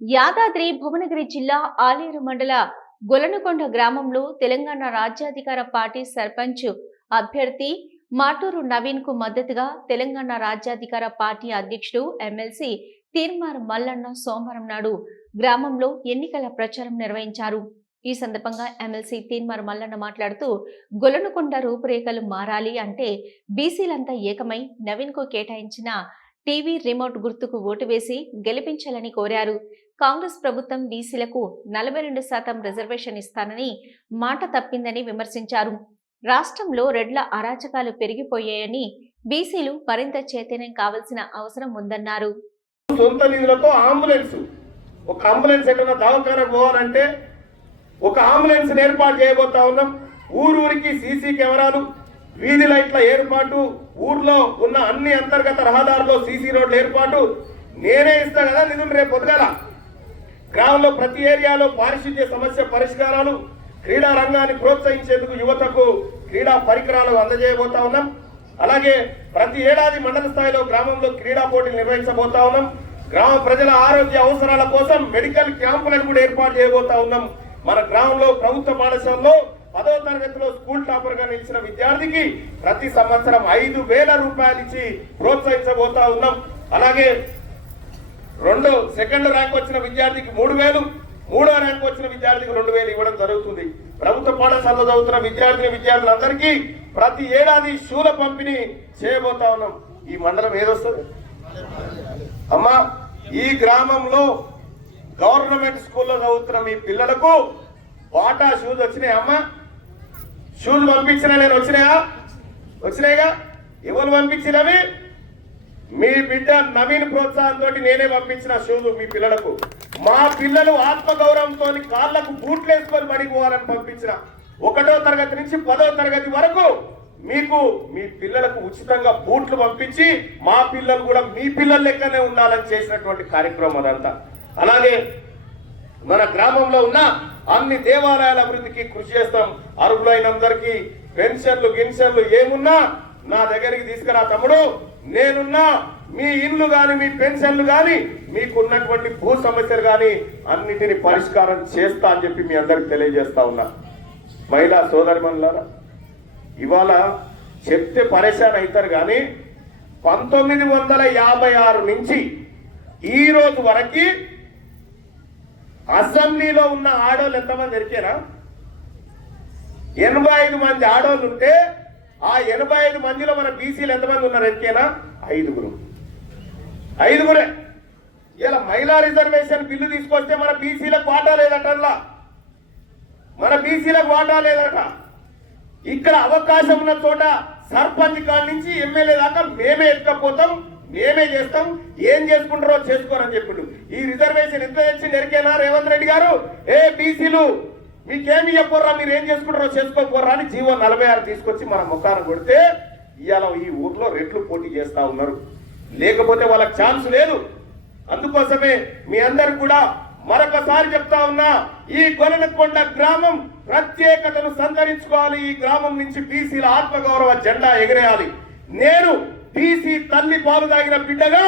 యాదాద్రి భువనగిరి జిల్లా ఆలేరు మండల గొలనకొండ గ్రామంలో తెలంగాణ రాజ్యాధికార పార్టీ సర్పంచ్ అభ్యర్థి మాటూరు నవీన్ కు మద్దతుగా తెలంగాణ రాజ్యాధికార పార్టీ అధ్యక్షుడు ఎమ్మెల్సీ తీర్మార్ మల్లన్న సోమవారం నాడు గ్రామంలో ఎన్నికల ప్రచారం నిర్వహించారు. ఈ సందర్భంగా ఎమ్మెల్సీ తీర్మార్ మల్లన్న మాట్లాడుతూ గొలనకొండ రూపురేఖలు మారాలి అంటే బీసీలంతా ఏకమై నవీన్ కు కేటాయించిన టీవీ రిమోట్ గుర్తుకు ఓటు వేసి గెలిపించాలని కోరారు. కాంగ్రెస్ ప్రభుత్వం బీసీలకు 42% రిజర్వేషన్ ఇస్తానని మాట తప్పిందని విమర్శించారు. రాష్ట్రంలో రెడ్ల అరాచకాలు పెరిగిపోయాయని బీసీలు మరింత చైతన్యం కావాల్సిన అవసరం ఉందన్నారు. సొంత నిధులతో ఒక అంబులెన్స్ ఎక్కడైనా దవాఖానకు పోవాలంటే ఒక అంబులెన్స్ ఏర్పాటు చేయబోతా ఉన్నాం. ఊరూరికి సీసీ కెమెరాలు, వీధి లైట్ల ఏర్పాటు, ఊర్లో ఉన్న అన్ని అంతర్గత రహదారుల్లో సీసీ రోడ్ల ఏర్పాటు నేనే ఇస్తా కదా నిధులు. రేపు పొద్దుగాల గ్రామంలో ప్రతి ఏరియాలో పారిశుద్ధ్య సమస్య పరిష్కారాలు, క్రీడా రంగాన్ని ప్రోత్సహించేందుకు యువతకు క్రీడా పరికరాలు అందజేయబోతా ఉన్నాం. అలాగే ప్రతి ఏడాది మండల స్థాయిలో గ్రామంలో క్రీడా పోటీలు నిర్వహించబోతా ఉన్నాం. గ్రామ ప్రజల ఆరోగ్య అవసరాల కోసం మెడికల్ క్యాంపులను కూడా ఏర్పాటు చేయబోతా ఉన్నాం. మన గ్రామంలో ప్రభుత్వ పాఠశాలలో 10వ తరగతిలో స్కూల్ టాపర్ గా నిలిచిన విద్యార్థికి ప్రతి సంవత్సరం 5,000 రూపాయలు ఇచ్చి ప్రోత్సహించబోతా ఉన్నాం. అలాగే సెకండ్ ర్యాంక్ వచ్చిన విద్యార్థికి 3,000, 3వ ర్యాంక్ వచ్చిన విద్యార్థికి 2,000 ఇవ్వడం జరుగుతుంది. ప్రభుత్వ పాఠశాలలో చదువుతున్న విద్యార్థులందరికీ ప్రతి ఏడాది షూల పంపిణీ చేయబోతా ఉన్నాం. ఈ మండలం ఏదొస్తుంది అమ్మా? ఈ గ్రామంలో గవర్నమెంట్ స్కూల్లో చదువుతున్న మీ పిల్లలకు బాటా షూస్ వచ్చినాయా అమ్మా? షూస్ పంపించిన నేను వచ్చినాయిగా. ఎవరు పంపించినవి? మీ బిడ్డ నవీన్ ప్రోత్సాహంతో నేనే పంపించిన షూస్ మీ పిల్లలకు. మా పిల్లలు ఆత్మగౌరవంతో కాళ్లకు బూట్లు వేసుకొని పడిపోవాలని పంపించిన 1వ తరగతి నుంచి 10వ తరగతి వరకు మీకు మీ పిల్లలకు ఉచితంగా బూట్లు పంపించి మా పిల్లలు కూడా మీ పిల్లల లెక్కనే ఉండాలని చేసినటువంటి కార్యక్రమం అదంతా. అలాగే మన గ్రామంలో ఉన్న అన్ని దేవాలయాల అభివృద్ధికి కృషి చేస్తాం. అర్హులైనందరికీ గిన్షన్లు ఏమున్నా నా దగ్గరికి తీసుకురా తమ్ముడు, నేనున్నా. మీ ఇల్లు గాని, మీ పెన్షన్లు గాని, మీకున్నటువంటి భూ సమస్యలు గాని అన్నిటిని పరిష్కారం చేస్తా అని చెప్పి మీ అందరికి తెలియజేస్తా ఉన్నా. మహిళా సోదరిమణులారా, ఇవాళ చెప్తే పరేషాన్ అవుతారు కానీ 1956 నుంచి ఈ రోజు వరకు అసెంబ్లీలో ఉన్న ఆడోళ్ళు ఎంతమంది ఎరికేనా? 85 మంది ఆడోళ్ళు ఉంటే ఆ 85 మందిలో మన బీసీలు ఎంతమంది ఉన్నారు ఎరికేనా? 5గురే. ఇలా మహిళా రిజర్వేషన్ బిల్లు తీసుకొస్తే మన బీసీలకు వాటా లేదట. ఇక్కడ అవకాశం ఉన్న చోట సర్పంచ్ కాడి నుంచి ఎమ్మెల్యే దాకా మేమే ఎత్తుకపోతాం, మేమే చేస్తాం. ఏం చేసుకుంటారో చేసుకోరని చెప్పిండు. ఈ రిజర్వేషన్ ఎంత తెచ్చింది ఎరికేనా రేవంత్ రెడ్డి గారు? బీసీలు మీకేమి చెప్పర్రా, మీరు ఏం చేసుకుంటారో చేసుకోపోర్రా అని జీవో 46 తీసుకొచ్చి మన ముఖాన్ని కొడితే ఇవాళ ఈ ఊర్లో రెట్లు పోటీ చేస్తా ఉన్నారు. లేకపోతే వాళ్ళకి ఛాన్స్ లేదు. అందుకోసమే మీ అందరికి కూడా మరొకసారి చెప్తా ఉన్నా, ఈ గొలనకొండ గ్రామం ప్రత్యేకతను సంతరించుకోవాలి. ఈ గ్రామం నుంచి బీసీల ఆత్మగౌరవ జెండా ఎగరేయాలి. నేను బీసీ తల్లి పాలు తాగిన బిడ్డగా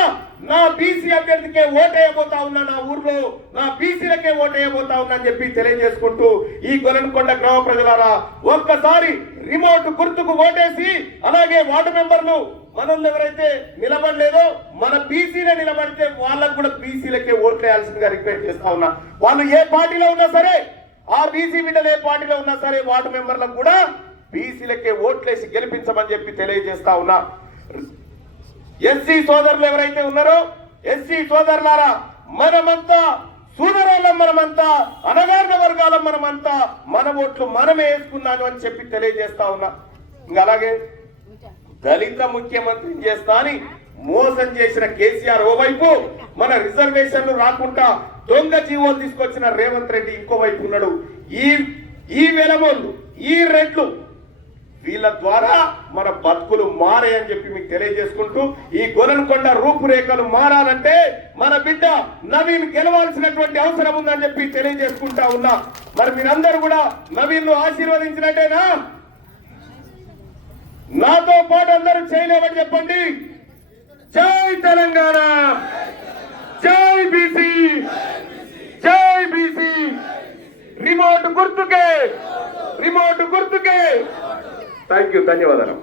నా బీసీ అభ్యర్థికే ఓటేయబోతా ఉన్నా, నా ఊర్లో నా బీసీలకే ఓటేయబోతా ఉన్నా అని చెప్పి తెలియజేసుకుంటూ, ఈ గొలనకొండ గ్రామ ప్రజలారా ఒక్కసారి రిమోట్ గుర్తుకు ఓటేసి, అలాగే వార్డు మెంబర్లు మనల్ని ఎవరైతే నిలబడలేదో మన బీసీలే నిలబడితే వాళ్ళకు కూడా బీసీలకే ఓట్లేయాల్సిందిగా రిక్వెస్ట్ చేస్తా ఉన్నా. వాళ్ళు ఏ పార్టీలో ఉన్నా సరే, ఆ బీసీ బిడ్డలు ఏ పార్టీలో ఉన్నా సరే, వార్డు మెంబర్లకు కూడా బీసీలకే ఓట్లేసి గెలిపించమని చెప్పి తెలియజేస్తా ఉన్నా. ఎస్సీ సోదరులు ఎవరైతే ఉన్నారో, ఎస్సీ సోదరులారా, మనమంతా సూదరులం, మనమంతా అనగారిన వర్గాలం, మనమంతా మన ఓట్లు మనమే వేసుకున్నాను అని చెప్పి తెలియజేస్తా ఉన్నా. ఇంకా అలాగే దళిత ముఖ్యమంత్రిని చేస్తా అని మోసం చేసిన కేసీఆర్ ఓవైపు, మన రిజర్వేషన్లు రాకుండా దొంగ జీవోలు తీసుకొచ్చిన రేవంత్ రెడ్డి ఇంకోవైపు ఉన్నాడు. ఈ వెలమోళ్ళు, ఈ రెడ్లు, వీళ్ళ ద్వారా మన బతుకులు మారాయని చెప్పి మీకు తెలియజేసుకుంటూ, ఈ గొలనకొండ రూపురేఖలు మారాలంటే మన బిడ్డ నవీన్ గెలవాల్సినటువంటి అవసరం ఉందని చెప్పి తెలియజేసుకుంటా ఉన్నా. మరి మీరందరూ కూడా నవీన్ ను ఆశీర్వదించినట్టేనా? నాతో పాటు అందరూ చేయలేమని చెప్పండి. జై తెలంగాణ, జై బీసీ. రిమోట్ గుర్తుకే థ్యాంక్ యూ ధన్యవాదాలు